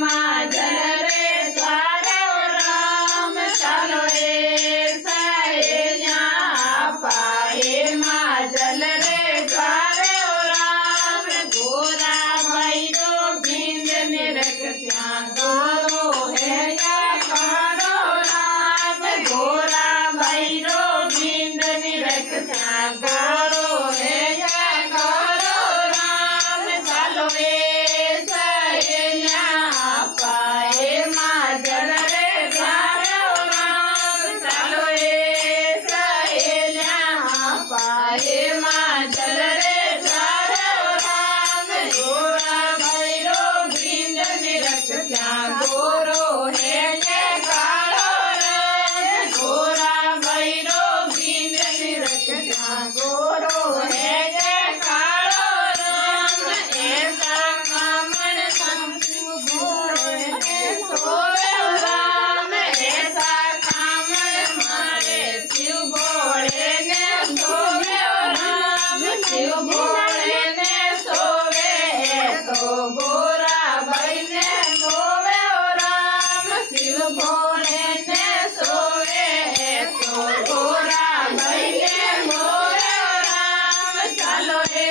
माजल रे द्वारे राम चलो रे सहेलियां पाए माजल रे द्वारे राम गोरा भैरो बिंद निरखत्या गोरो है या कारो राम गोरा भैरो बिंद निरखत्या गोरो है या कारो राम चलो रे सहेलियां पाए माजल रे द्वारे राम चलो रे सहेलियां पाए माजल रे द्वारे राम गोरा भैरो बिंद निरखत्या गोरो है ये कालो राम गोरा भैरो बिंद निरखत्या गोरो है ये कालो राम ऐसा कामण संतु भोरे सोवे राम ऐसा कामण मारे शिव भोले ने सोवे राम शिव भोले ने सोवे तो गोरा भाई ने सोवे राम शिव भोले ने सोवे तो गोरा भाई ने सोवे राम चलो रे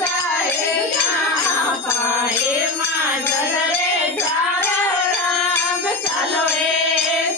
सहेलियां पाए माजल रे द्वारे राम चलो रे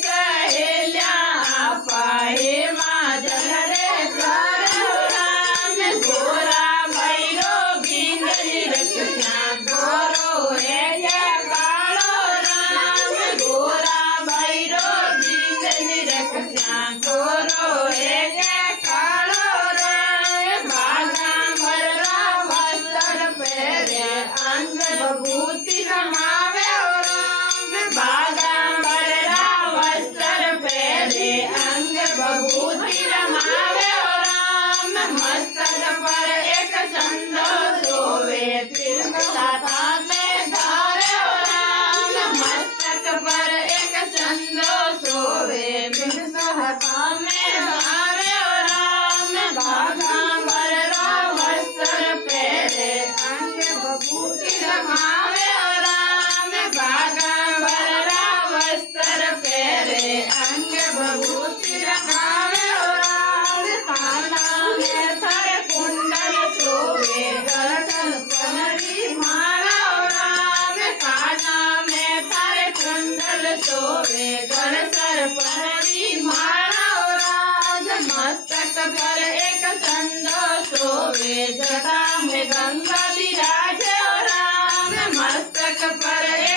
सहेलियां पाए माजल रे द्वारे राम गोरा भैरो बिंद निरखत्या गोरो है ये कालो राम गोरा भैरो बिंद निरखत्या गोरो है ये कालो राम बागांबररा वस्त्र पहरे अंग बभूति रमावे राम बागांबररा वस्त्र पहरे अंग बभूति रमावे राम मस्तक पर एक चंदो सोवे फिर साथा में धारे राम मस्तक पर एक चंदो सोवे फिर साथा में धारे राम बागांबररा वस्त्र पहरे अंग बभूति रमावे राम बागांबररा वस्त्र पहरे अंग बभूति रमावे राम काना में थर कुंडल सोवे गलटन पनरी माला राम काना में थर कुंडल सोवे गलसर पनरी माला राम मस्तक पर एक चंदो सोवे जटा में गंगा विराजे राम मस्तक पर